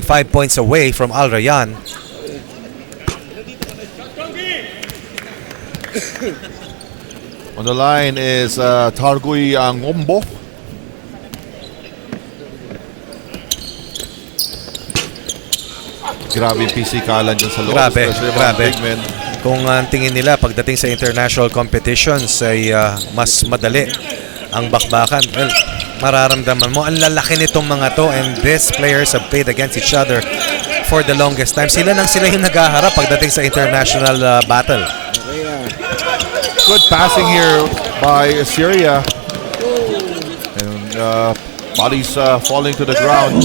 5 points away from Al Rayyan. On the line is Targuy Ngombo. Grabe yung pisikalan dyan sa loob. Grabe. Kung ang tingin nila pagdating sa international competitions ay mas madali ang bakbakan, well, mararamdaman mo ang lalaki nitong mga to, and these players have played against each other for the longest time. Sila yung naghaharap pagdating sa international battle. Good passing here by Syria. And bodies falling to the ground.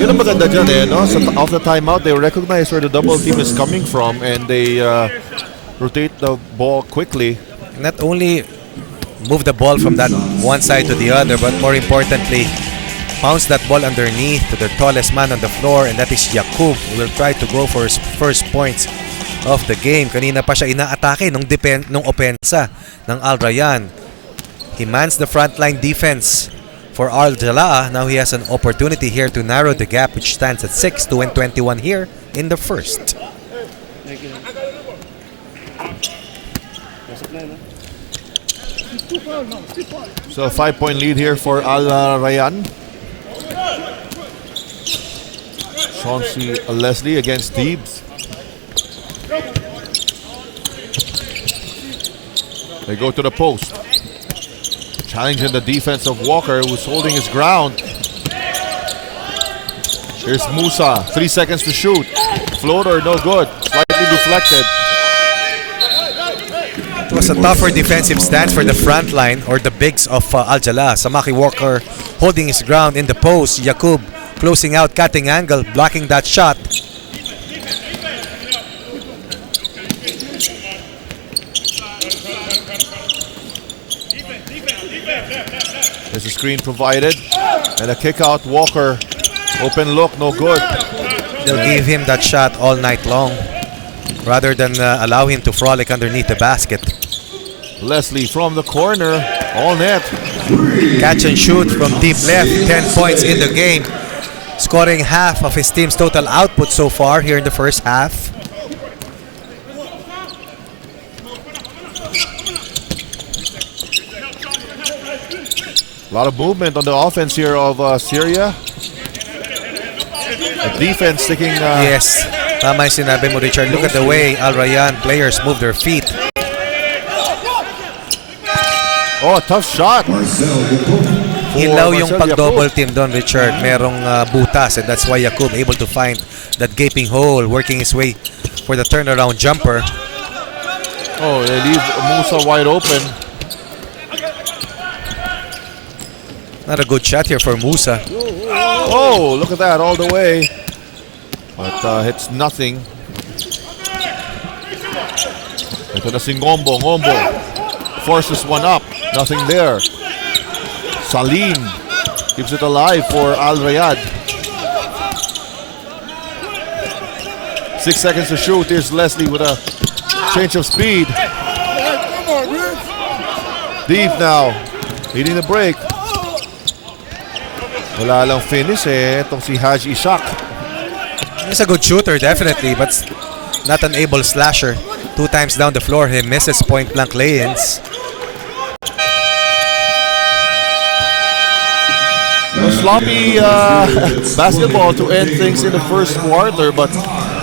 Yun ang maganda dyan no? So, off the timeout, they recognize where the double team is coming from, and they rotate the ball quickly. Not only move the ball from that one side to the other, but more importantly, bounce that ball underneath to the tallest man on the floor, and that is Yakub, who will try to go for his first points of the game. Kanina pa siya inaatake nung opensa ng Al Rayyan. He mans the frontline defense for Al Jalaa. Now he has an opportunity here to narrow the gap, which stands at 6 to 21 here in the first. So a 5-point lead here for Al Rayyan. Chauncey Leslie against Thebes. They go to the post. Challenging the defense of Walker, who's holding his ground. Here's Musa, 3 seconds to shoot. Floater, no good. Slightly deflected. It was a tougher defensive stance for the front line, or the bigs of Al Jalaa. Samaki Walker holding his ground in the post. Yakub closing out, cutting angle, blocking that shot. There's a screen provided, and a kick out. Walker, open look, no good. They'll give him that shot all night long, rather than allow him to frolic underneath the basket. Leslie from the corner, all net. Catch and shoot from deep left, 10 points in the game, scoring half of his team's total output so far here in the first half. A lot of movement on the offense here of Syria. The defense sticking... Yes, tama yung sinabi mo, Richard. Look at the way Al Rayyan players move their feet. Oh, a tough shot. Hilaw yung pag-double team doon, Richard. Merong butas, and that's why Yakub able to find that gaping hole, working his way for the turnaround jumper. Oh, they leave Musa wide open. Not a good shot here for Musa. Oh, look at that, all the way. But hits nothing. Ito na si Ngombo. Ngombo forces one up. Nothing there. Salim keeps it alive for Al Rayyan. 6 seconds to shoot. Here's Leslie with a change of speed. Deep now. Leading the break. Wala lang finish itong si Haji Ishak. He's a good shooter, definitely, but not an able slasher. 2 times down the floor, he misses point-blank lay-ins. Sloppy basketball to end things in the first quarter, but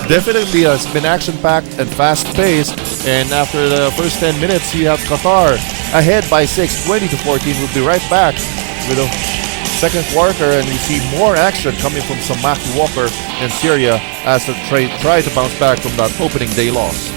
definitely has been action-packed and fast-paced. And after the first 10 minutes, you have Qatar ahead by 6, 20-14. We'll be right back with a second quarter, and we see more action coming from Samaki Walker and Syria as they try to bounce back from that opening day loss.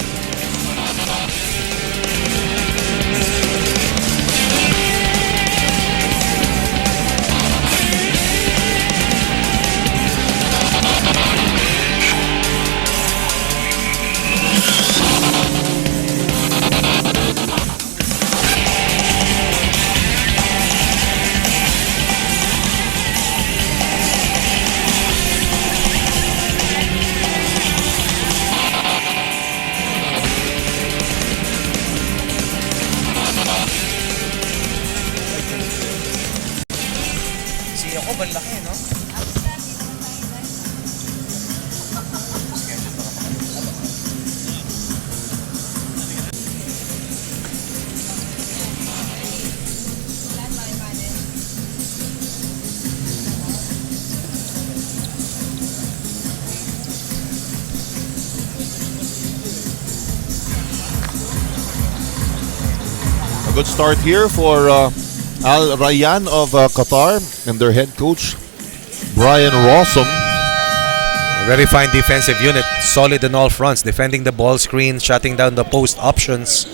Good start here for Al Rayyan of Qatar and their head coach, Brian Rowsom. A very fine defensive unit, solid on all fronts, defending the ball screen, shutting down the post options.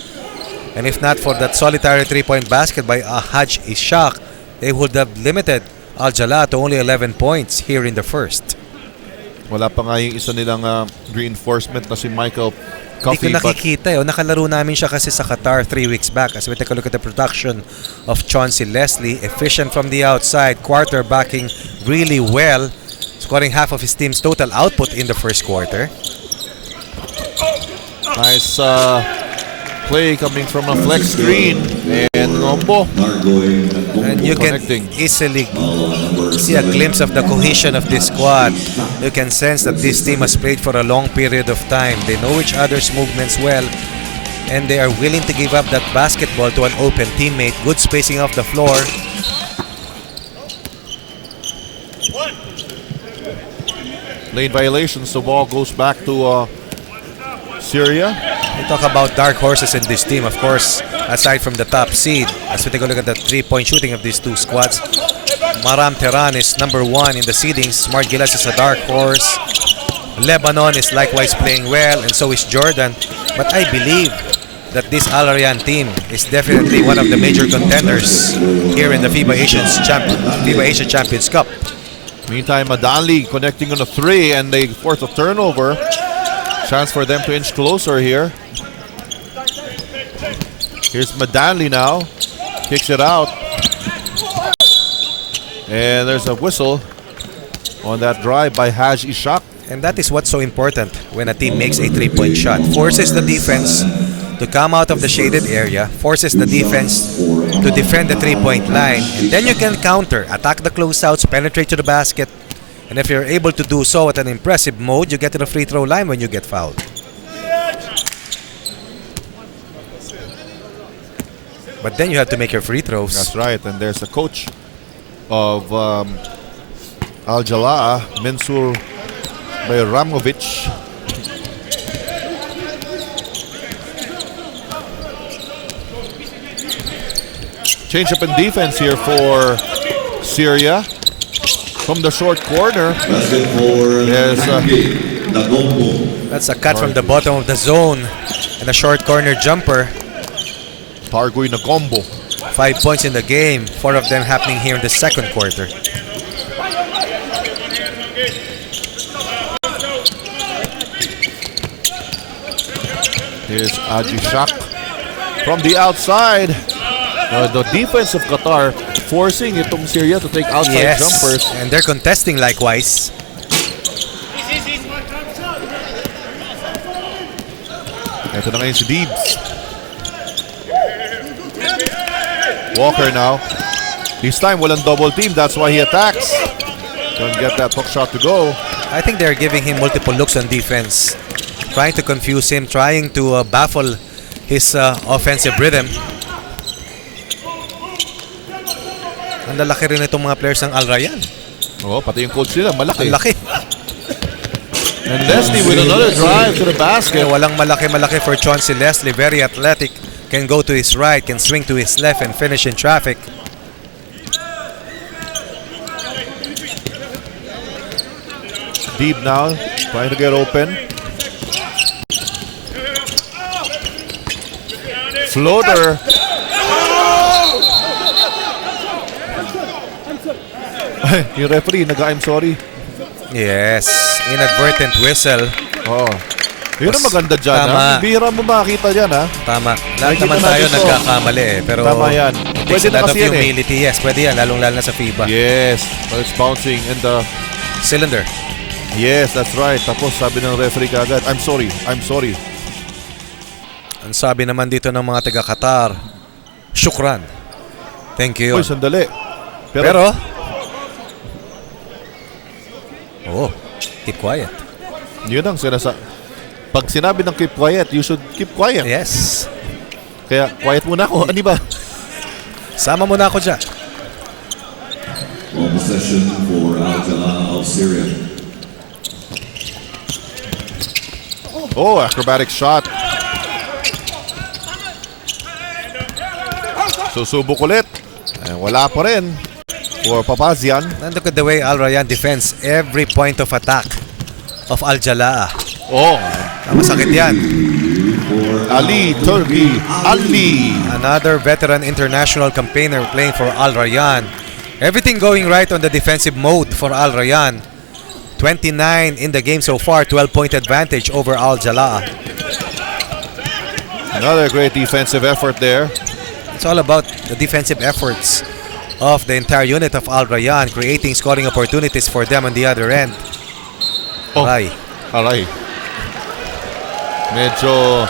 And if not for that solitary 3-point basket by Haj Ishaq, they would have limited Al Jala to only 11 points here in the first. Wala pa nga yung isa nilang reinforcement na si Michael Hindi Coffey. ko nakikita eh. Nakalaro namin siya kasi sa Qatar 3 weeks back. As we take a look at the production of Chauncey Leslie, efficient from the outside, quarterbacking really well, scoring half of his team's total output in the first quarter. Nice play coming from a flex screen, and Ngombo. And you can easily see a glimpse of the cohesion of this squad. You can sense that this team has played for a long period of time. They know each other's movements well, and they are willing to give up that basketball to an open teammate. Good spacing off the floor. Lane violations, the ball goes back to Syria. We talk about dark horses in this team, of course, aside from the top seed. As we take a look at the 3-point shooting of these two squads, Maram Tehran is number 1 in the seedings. Smart Gilas is a dark horse. Lebanon is likewise playing well, and so is Jordan. But I believe that this Al Rayyan team is definitely one of the major contenders here in the FIBA Asia Champions Cup. Meantime, Madanli connecting on a 3, and they force a turnover. Chance for them to inch closer here. Here's Madanli now. Kicks it out. And there's a whistle on that drive by Haj Ishaq. And that is what's so important when a team makes a 3-point shot. Forces the defense to come out of the shaded area, forces the defense to defend the 3-point line, and then you can counter, attack the closeouts, penetrate to the basket. And if you're able to do so at an impressive mode, you get to the free throw line when you get fouled. But then you have to make your free throws. That's right, and there's the coach of Al Jalaa, Mensur Bayramovic. Change up in defense here for Syria. From the short corner, that's a cut from the bottom of the zone and a short corner jumper. Targuy Nagombo. 5 points in the game, 4 of them happening here in the second quarter. Here's Ajishak from the outside. The defense of Qatar forcing itong Syria to take outside jumpers. And they're contesting likewise. Ito na ngayon si Deebs. Walker now. This time walang double team, that's why he attacks. Don't get that hook shot to go. I think they're giving him multiple looks on defense, trying to confuse him, trying to baffle his offensive rhythm. Ang lalaki rin itong mga players ng Al Rayyan. Oh, pati yung coach nila, malaki. Ang laki. And Leslie with another drive to the basket. Walang malaki for Chauncey Leslie. Very athletic. Can go to his right, can swing to his left and finish in traffic. Deep now, trying to get open. Floater. Yung referee, I'm sorry. Yes, inadvertent whistle. Oh. Yun ang maganda dyan, Tama. ha? Bihira mo makakita dyan, ha? Tama. Lahat naman tayo nagkakamali eh. Pero tama yan. Pwede na kasi yan eh. humility, yes. Pwede yan, lalong-lalo na sa FIBA. Yes. But it's bouncing in the Cylinder. Yes, that's right. Tapos sabi ng referee kagad, I'm sorry. Ang sabi naman dito ng mga taga-Qatar, shukran. Thank you. Uy, sandali. Pero keep quiet. Yun ang pag sinabi ng keep quiet, you should keep quiet. Yes. Kaya quiet muna ako. Ano ba? Sama mo na ako dyan. Ball possession for Al Jalaa of Syria. Oh, acrobatic shot. Susubok ulit. Wala pa rin for Papazian. And look at the way Al Rayyan defends every point of attack of Al Jalaa. Oh, Masakit yan. Ali Turki Ali. Another veteran international campaigner playing for Al Rayyan. Everything going right on the defensive mode for Al Rayyan. 29 in the game so far, 12-point advantage over Al Jalaa. Another great defensive effort there. It's all about the defensive efforts of the entire unit of Al Rayyan, creating scoring opportunities for them on the other end. Aray. Aray. Medyo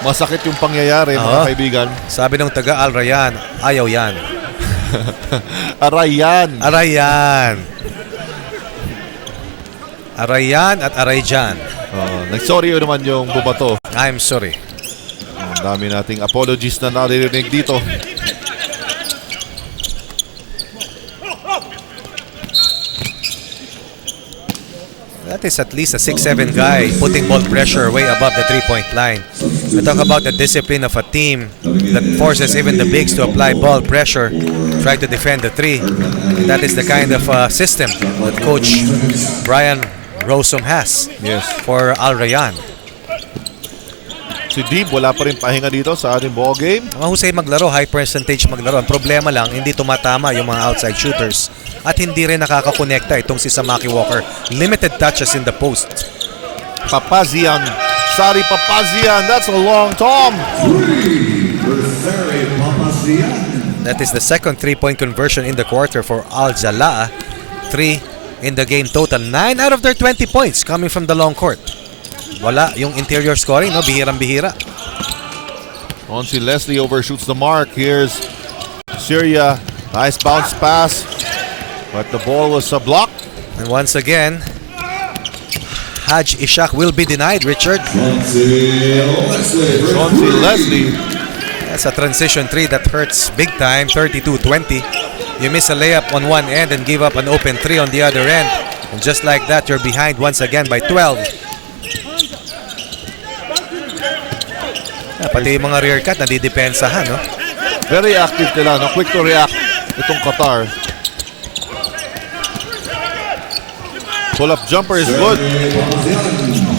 masakit yung pangyayari, mga kaibigan. Sabi ng taga Al Rayyan, ayaw yan. Aray yan. Aray yan. Aray yan at aray dyan. Nag-sorry naman yung bumato. I'm sorry. Ang dami nating apologies na naririnig dito. That is at least a 6'7" guy putting ball pressure way above the three-point line. We talk about the discipline of a team that forces even the bigs to apply ball pressure, try to defend the three. And that is the kind of system that Coach Brian Rowsom has for Al Rayyan. Si Deeb wala pa rin pahinga dito sa ating ball game. Mahusay maglaro, high percentage maglaro. Ang problema lang, hindi tumatama yung mga outside shooters. At hindi rin nakakakonekta itong si Samaki Walker. Limited touches in the post. Papazian. Sari Papazian. That's a long tom. That is the second three-point conversion in the quarter for Al Jalaa. 3 in the game total. 9 out of their 20 points coming from the long court. Wala yung interior scoring, no? Bihirang-bihira. Onsi Leslie overshoots the mark. Here's Syria. Nice bounce pass. But the ball was blocked. And once again, Haj Ishak will be denied, Richard. Onsi Leslie. That's a transition three that hurts big time, 32-20. You miss a layup on one end and give up an open three on the other end. And just like that, you're behind once again by 12. Pati yung mga rear cut, nadidepensahan, no? Very active nila, no? Quick to react itong Qatar. Pull-up jumper is good.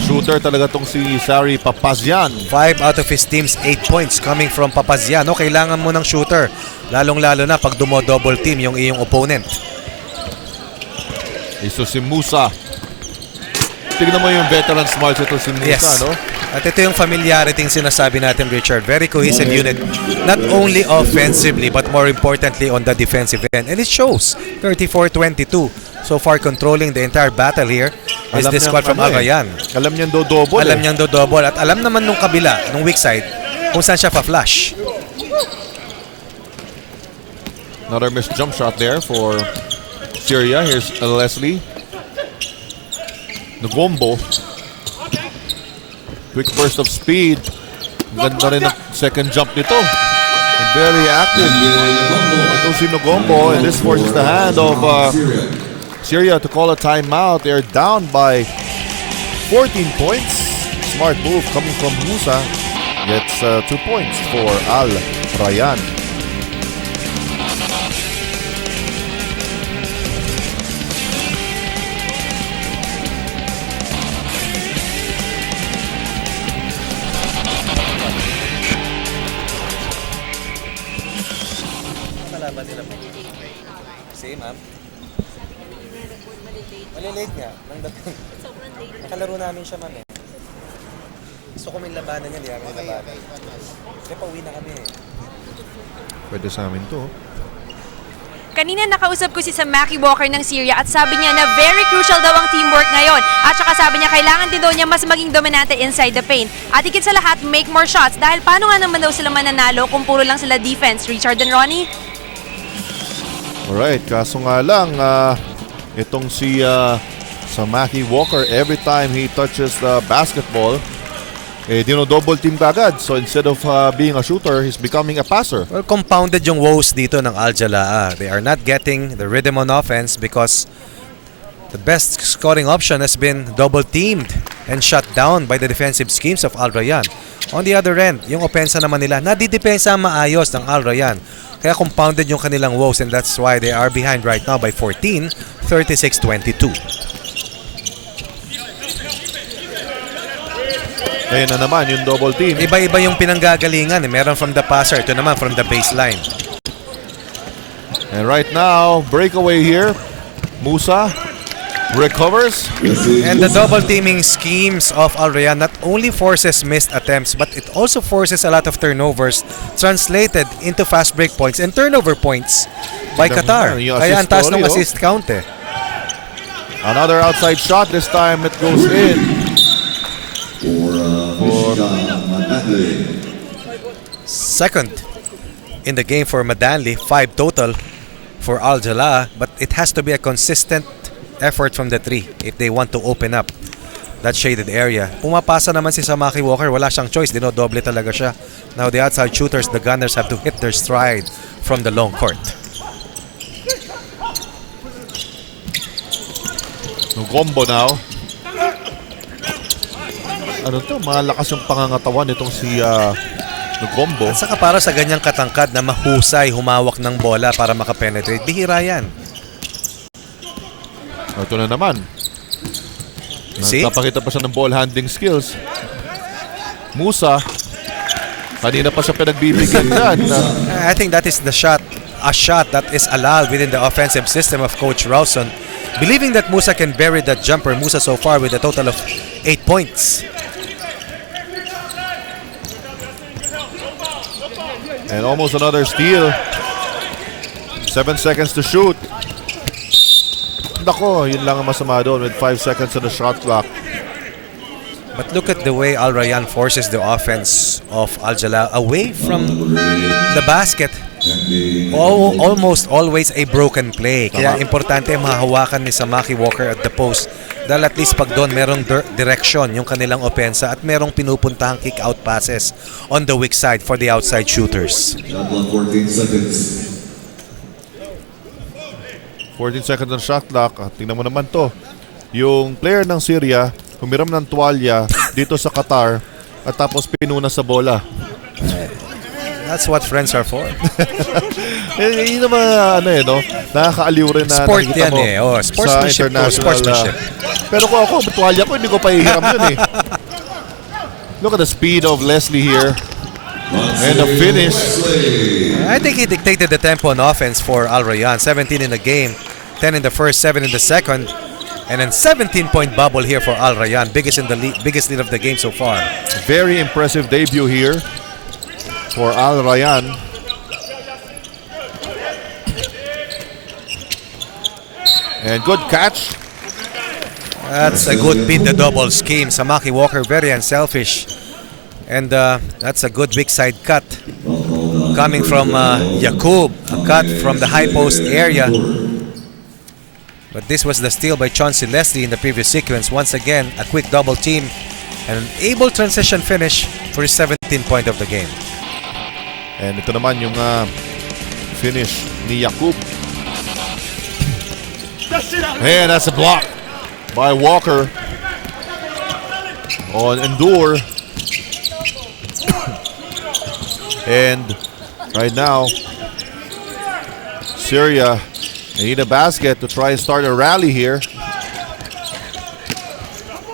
Shooter talaga tong si Sari Papazian. 5 out of his team's 8 points coming from Papazian. No, kailangan mo ng shooter. Lalong-lalo na pag dumo-double team yung iyong opponent. Iso si Musa. Tignan mo yung veteran smarts ito si Musa, no? At ito yung familiarity yung sinasabi natin, Richard. Very cohesive unit. Not only offensively, but more importantly on the defensive end. And it shows. 34-22. So far controlling the entire battle here is this squad from Al Rayyan. Alam niyang do-double. Alam niyang do-double. At alam naman nung kabila, nung weak side, kung saan siya pa-flash. Another missed jump shot there for Syria. Here's Leslie. Ngombo. Quick burst of speed. Ganda rin ang second jump nito. And very active. Ito si Ngombo. And this forces the hand of Syria to call a timeout. They're down by 14 points. Smart move coming from Musa. Gets 2 points for Al Rayyan. Same, ma'am. Malilate nga. Nakalaro namin siya, ma'am. Gusto ko may labanan niya. Hindi namin labanan. Kaya pauwi na kami. Pwede sa amin to. Kanina nakausap ko si Samaki Walker ng Syria at sabi niya na very crucial daw ang teamwork ngayon. At saka sabi niya kailangan din daw niya mas maging dominante inside the paint. At higit sa lahat, make more shots. Dahil paano nga naman daw sila mananalo kung puro lang sila defense? Richard and Ronnie? Alright, kaso nga lang, itong si Samaki Walker, every time he touches the basketball, double team kagad. So instead of being a shooter, he's becoming a passer. Well, compounded yung woes dito ng Al Jalaa. They are not getting the rhythm on offense because the best scoring option has been double teamed and shut down by the defensive schemes of Al Rayyan. On the other end, yung opensa naman nila, nadidepensa maayos ng Al Rayyan. Kaya compounded yung kanilang woes, and that's why they are behind right now by 14, 36-22. Ayun na naman yung double team. Iba-iba yung pinanggagalingan. Meron from the passer, ito naman from the baseline. And right now, breakaway here. Musa recovers. And the double teaming schemes of Al Rayyan not only forces missed attempts, but it also forces a lot of turnovers translated into fast break points and turnover points by Qatar. Kaya ang taas ng assist count eh. Another outside shot. This time it goes in. Second in the game for Madanli, 5 total for Al Jalaa, but it has to be a consistent effort from the 3 if they want to open up that shaded area. Pumapasa naman si Samaki Walker, wala siyang choice, dinodoble talaga siya. Now the outside shooters, the gunners have to hit their stride from the long court. No combo now. Ano to? Malakas yung pangangatawan itong si Nugombo. At saka para sa ganyang katangkad na mahusay humawak ng bola para makapenetrate, bihira yan. Ito na naman. See? Nagpapakita pa siya ng ball handling skills. Musa, kanina pa siya pinagbibigyan dyan. I think that is the shot, a shot that is allowed within the offensive system of Coach Rowsom. Believing that Musa can bury that jumper, Musa so far with a total of 8 points. And almost another steal. 7 seconds to shoot. Nako, yun lang ang masama doon with 5 seconds on the shot clock. But look at the way Al Rayyan forces the offense of Al Jalaa away from the basket. Almost always a broken play. Kaya importante mahahawakan ni Samaki Walker at the post. Dahil at least pag doon merong direction yung kanilang opensa at merong pinupuntahang kick-out passes on the weak side for the outside shooters. 14 seconds. 14 seconds on shot clock. Tingnan mo naman to. Yung player ng Syria humiram ng tuwalya dito sa Qatar at tapos pinuna sa bola. That's what friends are for. Yun naman, no? Nakakaaliw rin na Sport nakikita yan mo eh. Oh, sportsmanship. sa international. Sportsmanship. Pero kung ako, tuwalya ko, hindi ko pahihiram yun eh. Look at the speed of Leslie here. And the finish. I think he dictated the tempo on offense for Al Rayyan. 17 in the game, 10 in the first, 7 in the second. And then 17-point bubble here for Al Rayyan. Biggest lead of the game so far. Very impressive debut here for Al Rayyan. And good catch. That's a good beat the double scheme. Samaki Walker very unselfish. And that's a good big side cut. Coming from Yaqub. A cut from the high post area. But this was the steal by Chauncey Leslie in the previous sequence. Once again, a quick double team. And an able transition finish for his 17th point of the game. And ito naman yung finish ni Yaqub. And that's a block by Walker on Endure. And right now, Syria, they need a basket to try and start a rally here.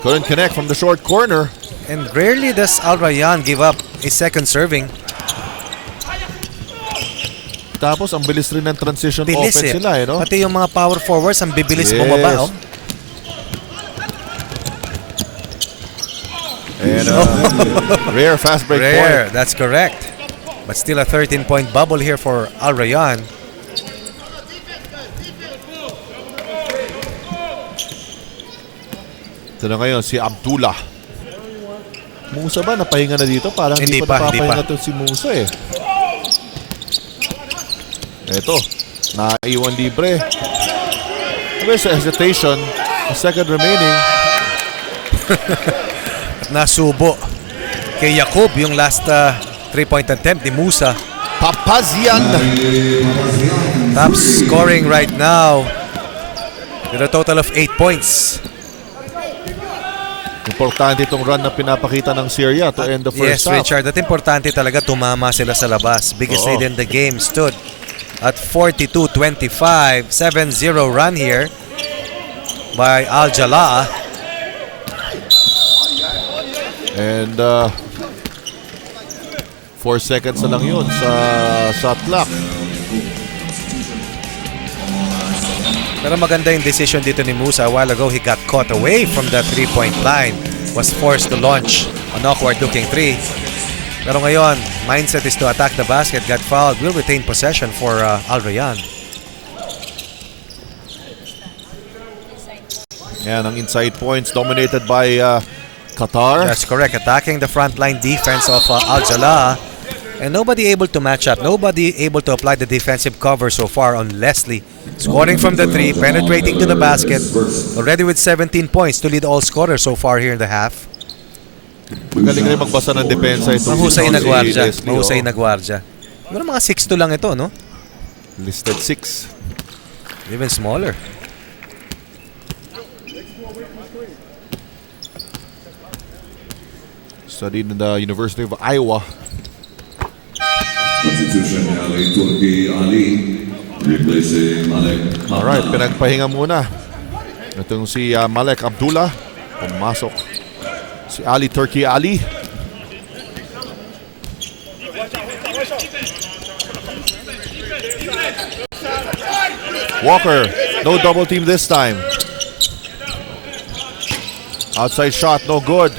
Couldn't connect from the short corner. And rarely does Al Rayyan give up a second serving. Tapos ang bilis rin ng transition Bilis offense eh. nila, no? Pati yung mga power forwards, ang bibilis bumaba. Oh. And rare fast break Rare, point. that's correct. But still a 13-point bubble here for Al Rayyan. Ito na ngayon si Abdullah. Musa ba napahinga na dito? Parang Hindi hindi pa pa. napapahinga to si Musa eh. Ito, naiwan libre. There's a hesitation. A second remaining. Nasubo kay Yaqub yung last 3-point attempt ni Musa. Papazian. Top scoring right now with a total of 8 points. Importante itong run na pinapakita ng Syria to end the first Yes, half. Richard, at importante talaga tumama sila sa labas. Biggest lead in the game stood at 42-25. 7-0 run here by Al Jalaa. And 4 seconds na lang yun sa shot clock. Pero maganda yung decision dito ni Musa. A while ago, he got caught away from the three-point line. Was forced to launch an awkward-looking three. Pero ngayon, mindset is to attack the basket. Got fouled. Will retain possession for Al Rayyan. Yan ang inside points dominated by Qatar. That's correct. Attacking the frontline defense of Al Jalaa. And nobody able to match up. Nobody able to apply the defensive cover so far on Leslie. Scoring from the three, penetrating to the basket. Already with 17 points to lead all scorers so far here in the half. Magaling rin magbasa ng depensa itong Mahusay na gwardya. Leslie, Mahusay na gwardya. Pero mga 6'2 lang ito, no? listed 6. Even smaller. Studied in the University of Iowa. Substitution Ali Turki Ali replacing Malek. Alright, pinagpahinga muna. Itong si Malek Abdullah. Pumasok si Ali Turki Ali. Walker, no double team this time. Outside shot, no good.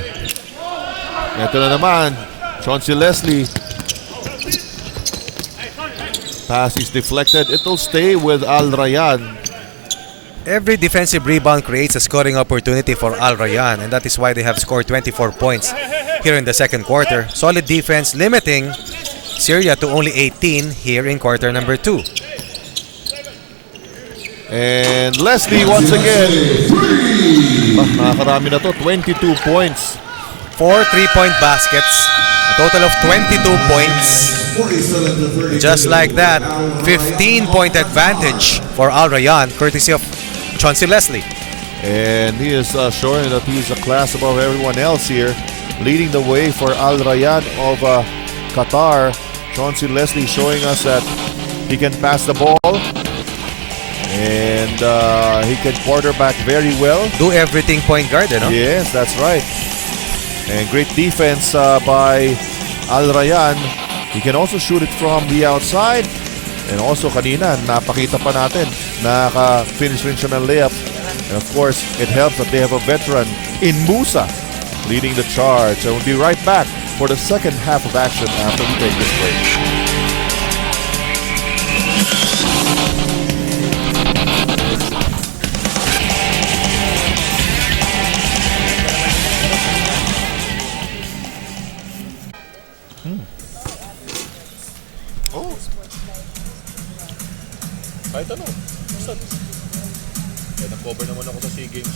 Ito na naman, Chauncey Leslie. Pass is deflected. It'll stay with Al Rayyan. Every defensive rebound creates a scoring opportunity for Al Rayyan, and that is why they have scored 24 points here in the second quarter. Solid defense limiting Syria to only 18 here in quarter number 2. And Leslie once again. Nakakarami na to, 22 points. 4 3-point baskets, a total of 22 points. Just like that, 15-point advantage for Al Rayyan, courtesy of Chauncey Leslie. And he is showing that he is a class above everyone else here. Leading the way for Al Rayyan of Qatar. Chauncey Leslie showing us that he can pass the ball. And he can quarterback very well. Do everything point guard, no? Yes, that's right. And great defense by Al Rayyan. He can also shoot it from the outside. And also kanina, napakita pa natin, naka-finish rin siya ng layup. And of course, it helps that they have a veteran in Musa leading the charge. And we'll be right back for the second half of action after we take this break. Kahit ano, basta. Kaya nag-cover naman ako sa SEA Games.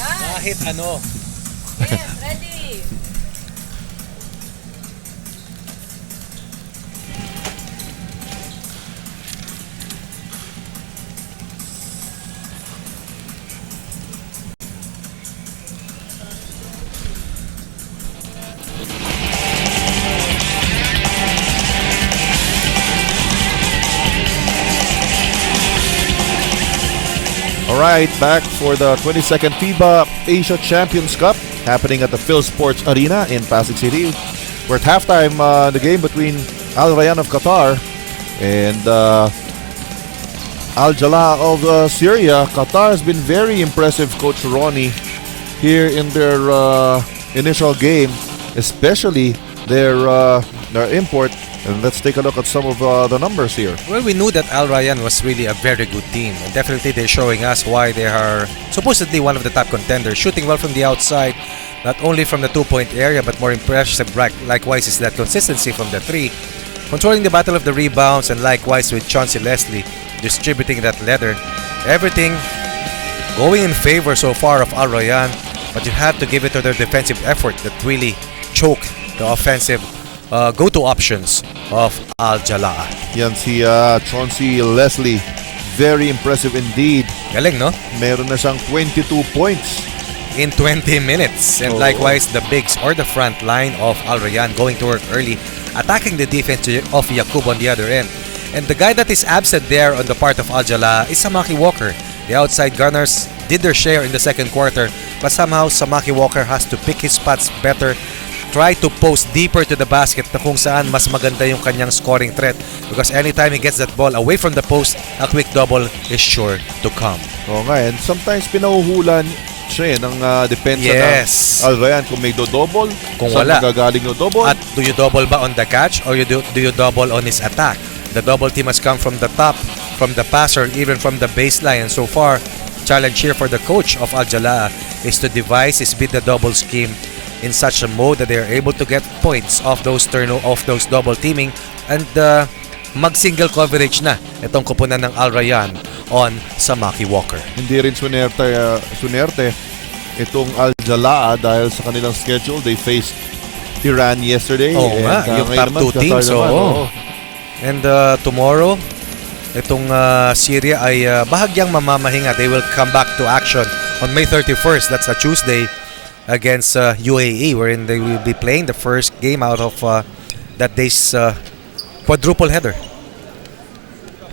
Kahit ano. Ready. Alright, back for the 22nd FIBA Asia Champions Cup happening at the Phil Sports Arena in Pasig City. We're at halftime the game between Al Rayyan of Qatar and Al Jalaa of Syria. Qatar has been very impressive, Coach Ronnie, here in their initial game, especially their import. And let's take a look at some of the numbers here. Well, we knew that Al Rayyan was really a very good team. And definitely they're showing us why they are supposedly one of the top contenders. Shooting well from the outside, not only from the two-point area, but more impressive likewise is that consistency from the three. Controlling the battle of the rebounds, and likewise with Chauncey Leslie distributing that leather. Everything going in favor so far of Al Rayyan, but you have to give it to their defensive effort that really choked the offensive go-to options of Al Jalaa. Yan si Chauncey Leslie. Very impressive indeed. Galing, no? Meron na siyang 22 points in 20 minutes. And likewise, the bigs or the front line of Al Rayyan going to work early, attacking the defense of Yaqub on the other end. And the guy that is absent there on the part of Al Jalaa is Samaki Walker. The outside gunners did their share in the second quarter, but somehow Samaki Walker has to pick his spots better, try to post deeper to the basket na kung saan mas maganda yung kanyang scoring threat, because anytime he gets that ball away from the post, a quick double is sure to come. Oo nga, and sometimes pinahuhulan siya ng depensa Yes. ng Al Rayyan kung may do-double, Kung saan wala. magagaling yung double. At do you double ba on the catch or do you double on his attack? The double team has come from the top, from the passer, even from the baseline. And so far, challenge here for the coach of Al Jalaa is to devise his beat the double scheme in such a mode that they are able to get points off those double teaming and mag-single coverage na itong kupunan ng Al Rayyan on Samaki Walker. Hindi rin sunerte itong Al Jalaa dahil sa kanilang schedule. They faced Iran yesterday. Oo nga, yung ngayon top naman, 2 teams. Qatar naman, oo. And tomorrow, itong Syria ay bahagyang mamamahinga. They will come back to action on May 31st. That's a Tuesday against UAE, wherein they will be playing the first game out of that day's quadruple header.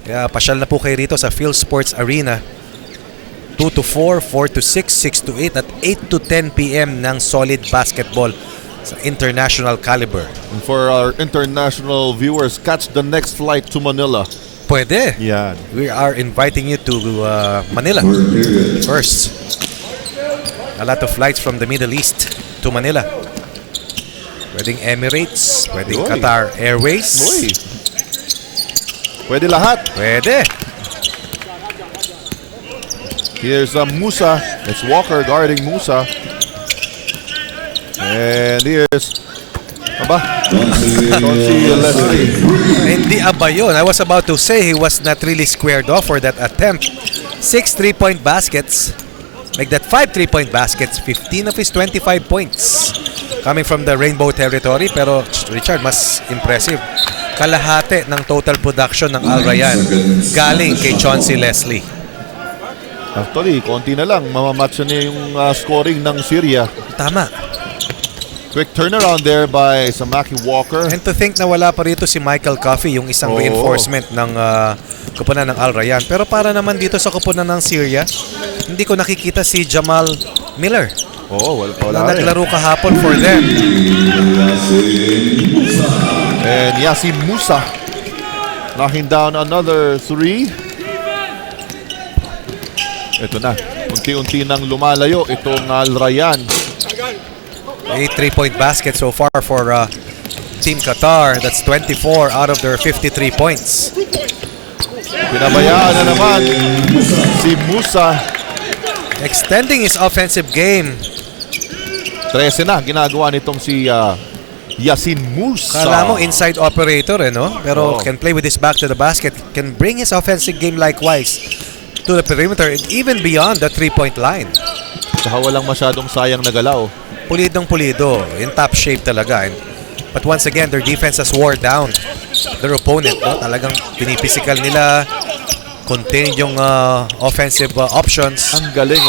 Kaya pasyal na po kayo rito sa Phil Sports Arena. 2 to 4, 4 to 6, 6 to 8 at 8 to 10 p.m. ng solid basketball sa international caliber. And for our international viewers, catch the next flight to Manila. Pwede. Yan. We are inviting you to Manila first. A lot of flights from the Middle East to Manila. Pwedeng Emirates, pwedeng Uy. Qatar Airways. Uy. Pwede lahat. Pwede. Here's Musa. It's Walker guarding Musa. And here's Chauncey Leslie. Hindi aba yun. I was about to say he was not really squared off for that attempt. 6 3-point baskets. Make that 5 3-point baskets. 15 of his 25 points coming from the Rainbow territory. Pero Richard, mas impressive. Kalahati ng total production ng Al Rayyan galing kay Chauncey Leslie. Actually, konti na lang. Mamamatch na yung scoring ng Syria. Tama. Quick turnaround there by Samaki Walker. And to think na wala pa rito si Michael Coffey, yung isang reinforcement ng kupunan ng Al Rayyan. Pero para naman dito sa kupunan ng Syria, hindi ko nakikita si Jamal Miller. Wala Na naglaro kahapon for them. And Yasin Musa knocking down another 3. Ito na. Unti-unti nang lumalayo itong Al Rayyan. 8 3-point baskets so far for Team Qatar. That's 24 out of their 53 points. Pinabayaan na naman si Musa. Extending his offensive game. 13 na ginagawa nitong si Yasin Musa. Kala mo inside operator no? Pero can play with his back to the basket. Can bring his offensive game likewise to the perimeter and even beyond the 3-point line. Saka walang masyadong sayang na galaw. Pulidong pulido. In top shape talaga. But once again, their defense has wore down their opponent. No? Talagang pinipisikal nila. Contain yung offensive options. Ang galing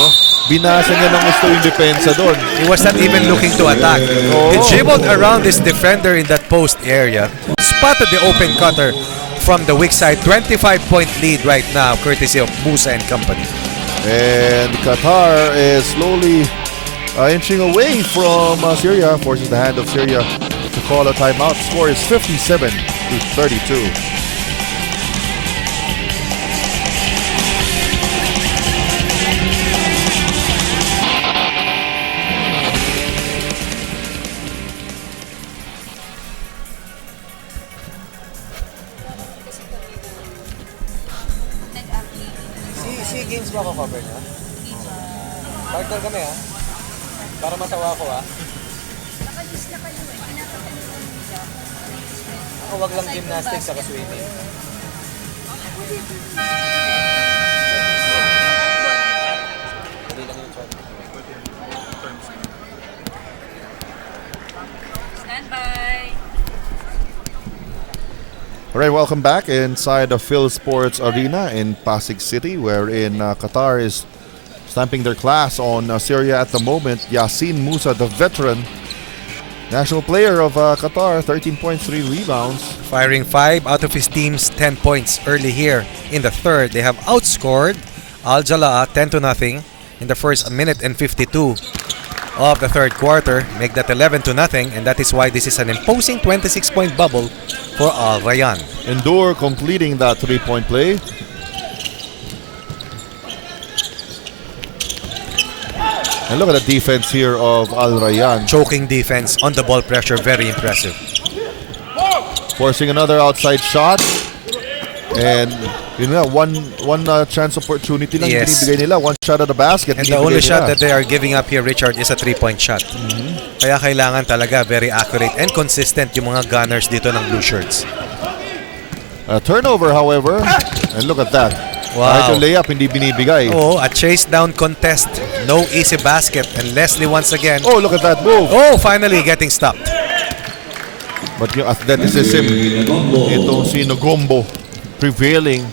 Binasa niya ng gusto yung depensa doon. He was not even looking to attack. He dribbled around his defender in that post area. Spotted the open cutter from the weak side. 25-point lead right now, courtesy of Musa and company. And Qatar is slowly inching away from Syria, forces the hand of Syria to call a timeout. Score is 57 to 32. Si games ba ako cover na? Partner kami para masawa ko Ako wag lang gymnastics saka swimming. Stand by. All right, welcome back inside the Phil Sports Arena in Pasig City, wherein Qatar is stamping their class on Syria at the moment. Yasin Musa, the veteran national player of Qatar, 13.3 rebounds. Firing 5 out of his team's 10 points early here in the third. They have outscored Al Jalaa 10-0 in the first minute and 52 of the third quarter. Make that 11-0, and that is why this is an imposing 26-point bubble for Al Rayyan. Endure completing that 3-point play. And look at the defense here of Al Rayyan. Choking defense on the ball pressure, very impressive. Forcing another outside shot. And yun nga, one chance opportunity lang Yes. binibigay nila. One shot at the basket. And the only binibigay shot nila. that they are giving up here, Richard, is a 3-point shot. Kaya kailangan talaga very accurate and consistent yung mga gunners dito ng blue shirts. A turnover, however. And look at that. Wow. Kahit yung layup, hindi binibigay. Oh, a chase down contest. No easy basket. And Leslie once again. Oh, look at that move. Oh, finally getting stopped. But yung athleticism, itong si Nogombo prevailing.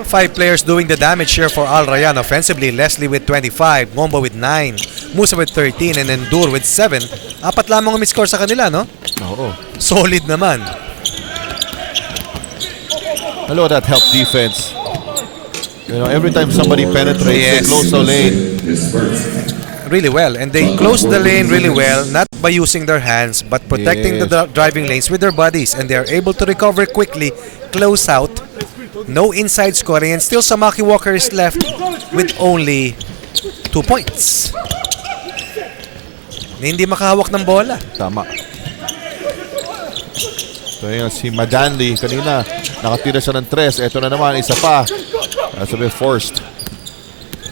5 players doing the damage here for Al Rayyan offensively. Leslie with 25, Ngombo with 9, Musa with 13, and Endure with 7. Apat lamang umiscore sa kanila, no? Oo. Solid naman. Hello, that help defense. You know, every time somebody penetrates, they Yes. close the lane. Really well. And they close the lane really well, not by using their hands, but protecting the driving lanes with their bodies. And they are able to recover quickly, close out. No inside scoring, and still Samaki Walker is left with only 2 points. Hindi makahawak ng bola. Tama. So yun, si Madanli kanina nakatira siya ng 3. Ito na naman, isa pa. That's a bit forced.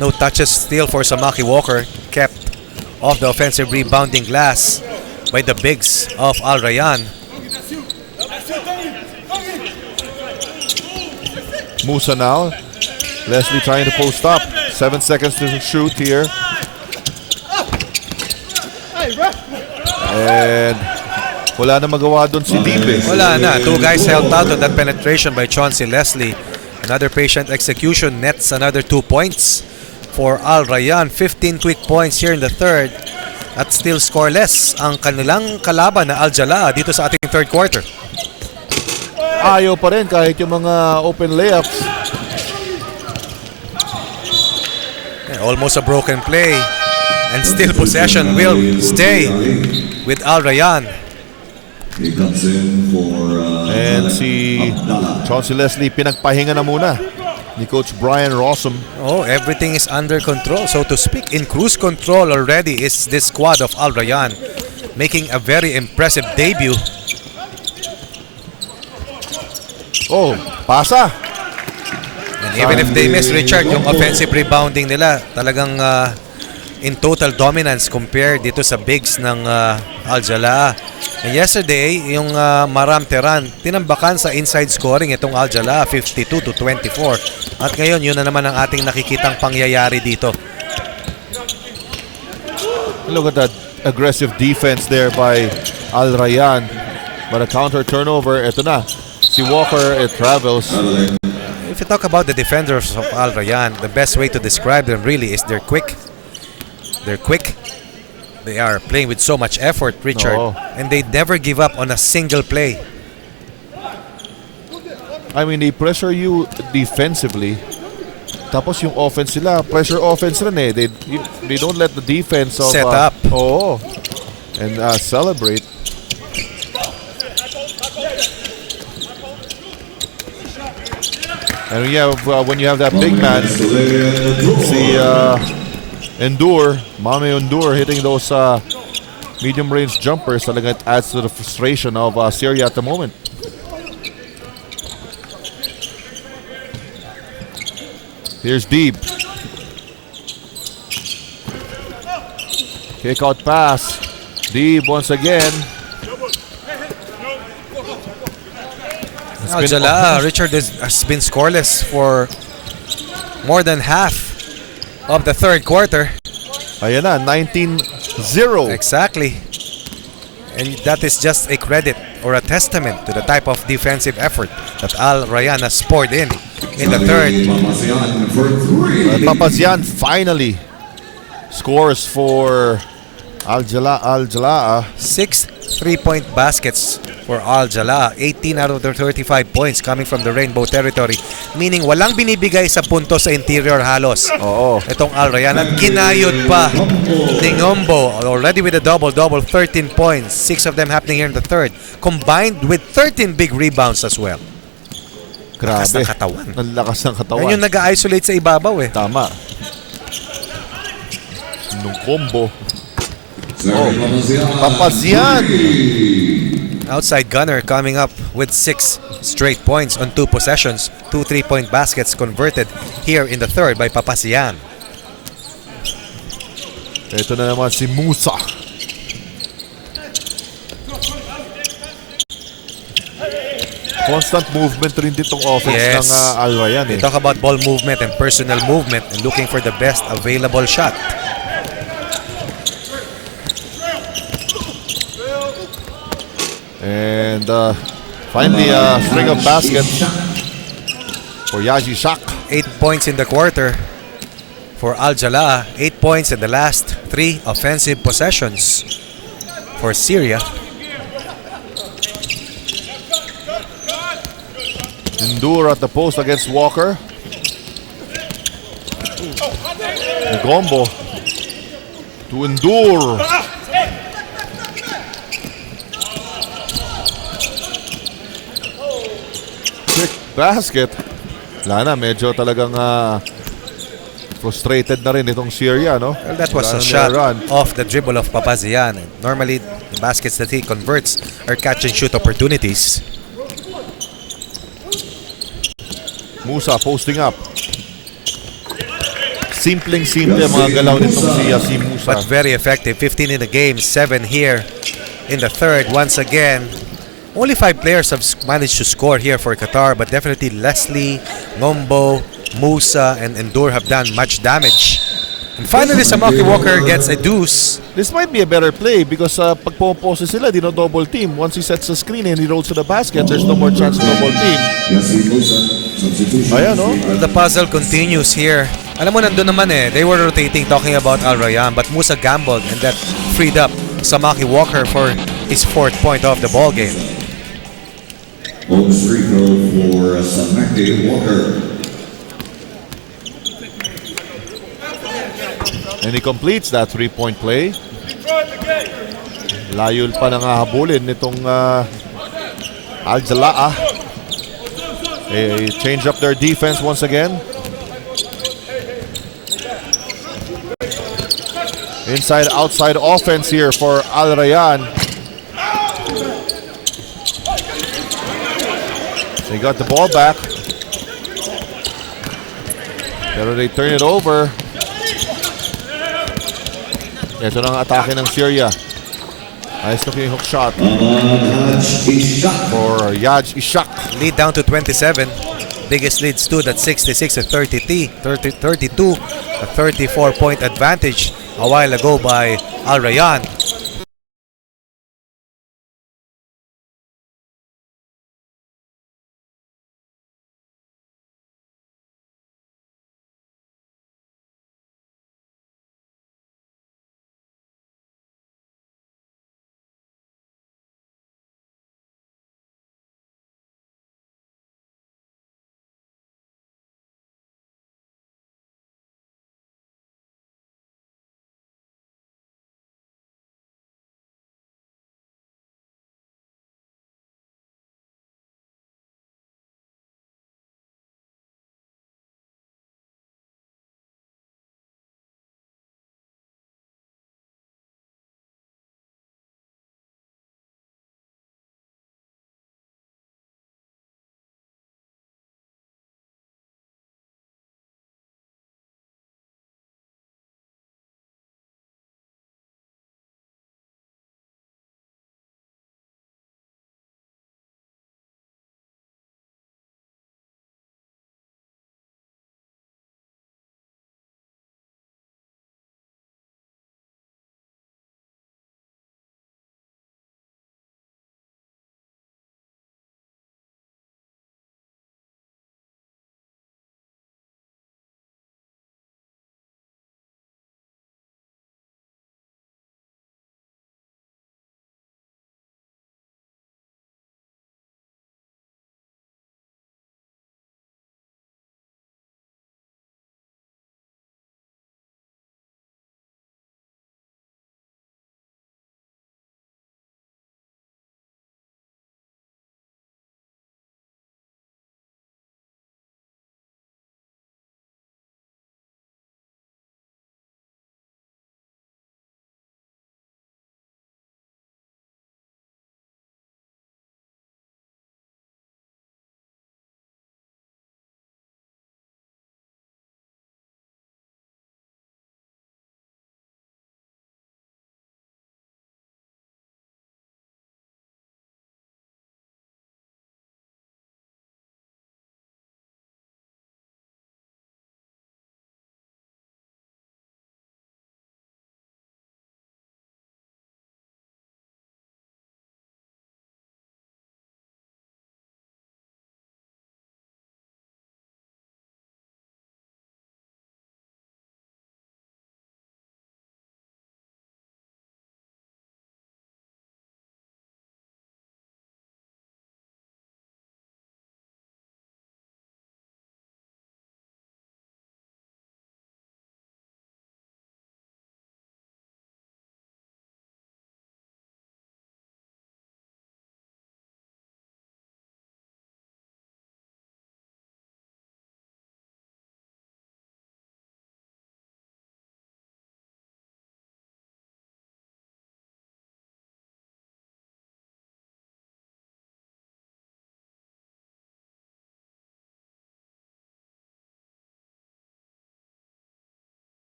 No touches still for Samaki Walker, kept off the offensive rebounding glass by the bigs of Al Rayyan. Musa now. Leslie trying to post up. 7 seconds to shoot here. And wala na magawa doon si Dibe. Wala na. 2 guys helped out on that penetration by Chauncey Leslie. Another patient execution nets another 2 points for Al Rayyan. 15 quick points here in the third. At still scoreless ang kanilang kalaban na Al Jalaa dito sa ating third quarter. Ayaw pa rin kahit yung mga open layups. Almost a broken play. And still possession will stay with Al Rayyan. He comes in for And si Chauncey Leslie pinagpahinga na muna ni Coach Brian Rowsom. Oh, everything is under control, so to speak. In cruise control already is this squad of Al Rayyan, making a very impressive debut. Oh, pasa. And even if they miss, Richard, yung offensive rebounding nila talagang in total dominance compared dito sa bigs ng Al Jalaa. And yesterday, yung Maram Teran, tinambakan sa inside scoring itong Al Jalaa, 52-24. At ngayon, yun na naman ang ating nakikitang pangyayari dito. Look at that aggressive defense there by Al Rayyan. But a counter turnover, ito na. Si Walker, it travels. If you talk about the defenders of Al Rayyan, the best way to describe them really is they're quick. They're quick. They are playing with so much effort, Richard. Oo. And they never give up on a single play. I mean, they pressure you defensively. Tapos yung offense sila, pressure offense rin eh. They don't let the defense of, Set up. Oo. And celebrate. And when you have that big man, si Endure, Mame Endure hitting those medium range jumpers, talaga it adds to the frustration of Syria at the moment. Here's Deeb. Kick out pass. Deeb once again. Al Jalaa, Richard, has been scoreless for more than half of the third quarter. Ayan na, 19-0. Exactly. And that is just a credit or a testament to the type of defensive effort that Al Rayyan has poured in the third. Papazian finally scores for Al Jalaa. 6 3-point baskets for Al Jalaa. 18 out of their 35 points coming from the Rainbow Territory. Meaning walang binibigay sa punto sa interior halos. Oo. Itong Al Rayyan. At ginayod pa ni Ngombo. Already with a double-double, 13 points. 6 of them happening here in the third. Combined with 13 big rebounds as well. Grabe. Lakas ng katawan. Ang lakas ng katawan. Yan yung nag-isolate sa ibabaw eh. Tama. Nung combo. Papazian. Outside gunner coming up with 6 straight points on 2 possessions. 2 3-point baskets converted here in the third by Papasian. Ito na naman si Musa. Constant movement rin ditong offense ng Al Rayyan We talk about ball movement and personal movement and looking for the best available shot. And finally a string of baskets for Yaji Shak. 8 points in the quarter for Al Jalaa. 8 points in the last 3 offensive possessions for Syria. Endure at the post against Walker. Ngombo to Endure. Quick basket. Wala na, medyo talagang frustrated na rin itong Syria, no? Well, that was a Wala na shot run. off the dribble of Papazian. Normally, the baskets that he converts are catch and shoot opportunities. Musa posting up. Simpleng-simple ang mga galaw nitong si Musa. But very effective. 15 in the game, 7 here in the third. Once again, only 5 players have managed to score here for Qatar, but definitely Leslie, Ngombo, Musa, and Endure have done much damage. And finally, Samaki Walker gets a deuce. This might be a better play because pag pumapose sila, dino-double team. Once he sets the screen and he rolls to the basket, there's no more chance to double team. Ayan, no? The puzzle continues here. Alam mo, nandun naman eh. They were rotating, talking about Al Rayyan, but Musa gambled and that freed up Samaki Walker for his 4th point of the ball game. Bonus free throw for Samaki Walker. And he completes that 3-point play. Layo pa nang hahabulin nitong Al Jalaa. They change up their defense once again. Inside-outside offense here for Al Rayyan. They got the ball back. Pero they turn it over. Ito na ang atake ng Syria. Nice looking hook shot for Yaj Ishak. Lead down to 27. Biggest lead stood at 66 to 32. A 34-point advantage a while ago by Al Rayyan.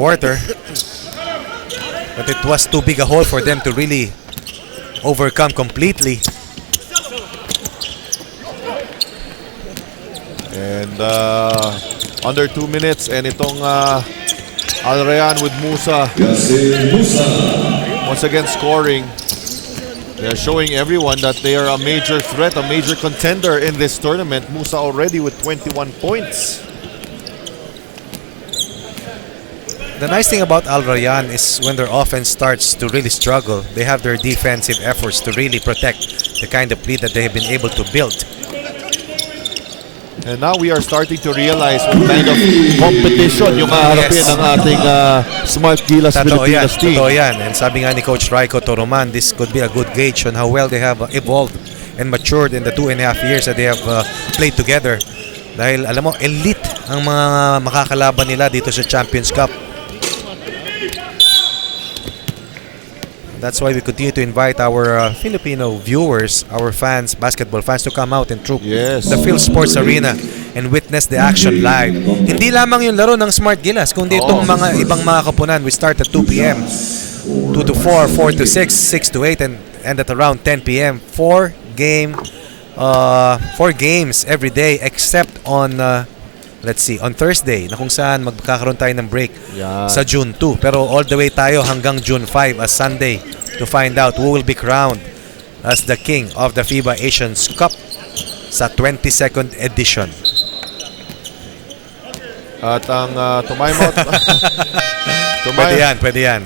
quarter. But it was too big a hole for them to really overcome completely. And under 2 minutes, and itong Al Rayyan with Musa Yasin Musa. once again scoring. They're showing everyone that they are a major threat, a major contender in this tournament. Musa already with 21 points. The nice thing about Al Rayyan is when their offense starts to really struggle, they have their defensive efforts to really protect the kind of lead that they have been able to build. And now we are starting to realize what kind of competition yung haharapin ng ating Smart Gilas Pilipinas team. Totoo yan. And sabi nga ni Coach Raiko Toroman, this could be a good gauge on how well they have evolved and matured in the 2.5 years that they have played together. Dahil alam mo, elite ang mga makakalaban nila dito sa Champions Cup. That's why we continue to invite our Filipino viewers, our fans, basketball fans, to come out and troop the Phil Sports Arena and witness the action live. Hindi lamang yung laro ng Smart Gilas, kundi itong mga ibang mga kapunan. We start at 2 p.m., 2 to 4, 4 to 6, 6 to 8, and end at around 10 p.m. 4 games every day except on let's see, on Thursday, na kung saan magkakaroon tayo ng break sa June 2. Pero all the way tayo hanggang June 5 as Sunday to find out who will be crowned as the king of the FIBA Asians Cup sa 22nd edition. At ang tumaymot Pwede yan.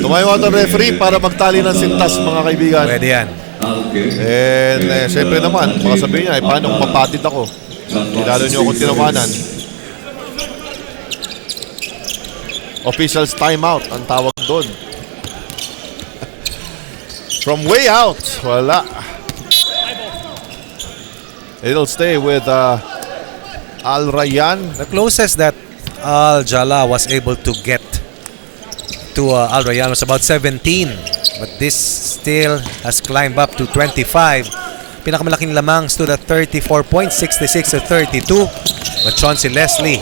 tumaymot ang referee para magtali ng sintas, mga kaibigan. Pwede yan. And syempre naman, baka sabihin niya, paano kung mapatid ako? Lalo nyo akong tinawanan. Officials timeout ang tawag doon. From way out, wala. It'll stay with Al Rayyan. The closest that Al Jala was able to get to Al Rayyan was about 17. But this still has climbed up to 25. Pinakamalaking lamang stood at 34 points, 66 to 32. But Chauncey Leslie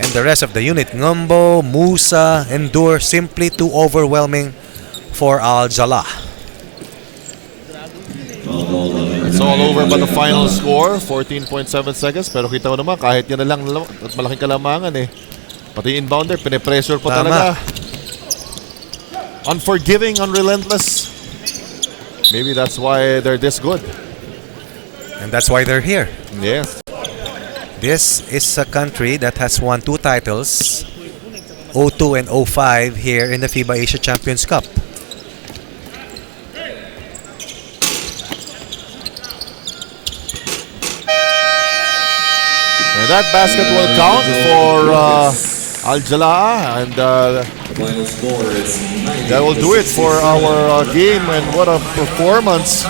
and the rest of the unit, Ngombo, Musa, Endur, simply too overwhelming for Al Jala. It's all over by the final score, 14.7 seconds. Pero kita ko naman, kahit yan na lang at malaking kalamangan eh. Pati inbounder, pinipressure pa talaga. Unforgiving, unrelentless. Maybe that's why they're this good. And that's why they're here. Yes. This is a country that has won 2 titles, 02 and 05 here in the FIBA Asia Champions Cup. And that basket will count for Al Jala, and that will do it for our game. And what a performance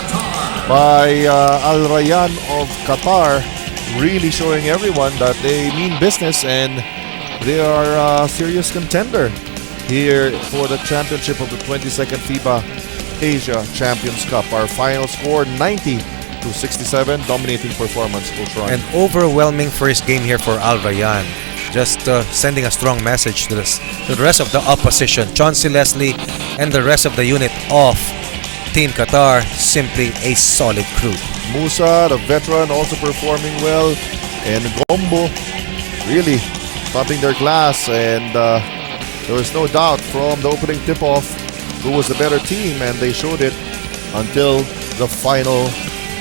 by Al Rayyan of Qatar, really showing everyone that they mean business and they are a serious contender here for the championship of the 22nd FIBA Asia Champions Cup. Our final score, 90-67, dominating performance, Coach Ron. An overwhelming first game here for Al Rayyan. Just sending a strong message to the rest of the opposition. Chauncey Leslie and the rest of the unit of Team Qatar, simply a solid crew. Musa, the veteran, also performing well. And Gombo, really topping their class. And there was no doubt from the opening tip-off who was the better team. And they showed it until the final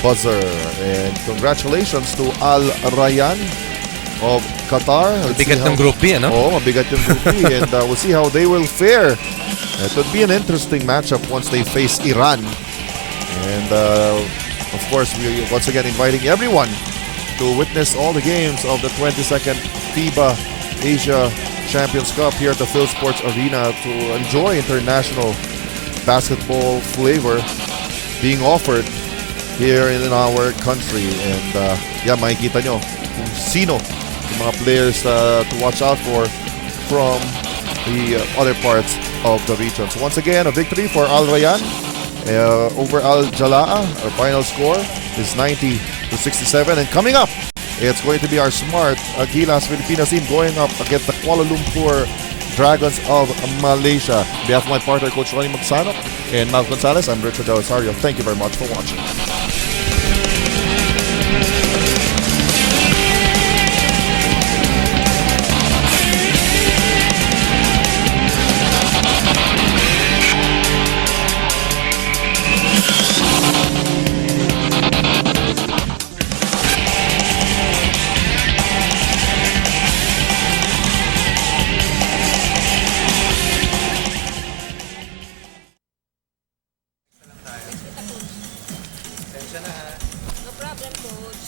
buzzer. And congratulations to Al Rayyan of Qatar. Mabigat ng Group B, ano? Oo, mabigat yung Group B. And we'll see how they will fare. It would be an interesting matchup once they face Iran. And of course, we once again inviting everyone to witness all the games of the 22nd FIBA Asia Champions Cup here at the Phil Sports Arena to enjoy international basketball flavor being offered here in our country. And makikita nyo kung sino yung mga players to watch out for from the other parts of the region. So once again, a victory for Al Rayyan over Al Jala. Our final score is 90-67. And coming up, it's going to be our Smart Gilas Filipinas team going up against the Kuala Lumpur Dragons of Malaysia. On behalf of my partner, Coach Ronnie Magsanok and Mal Gonzalez, I'm Richard Rosario. Thank you very much for watching. No problem, coach.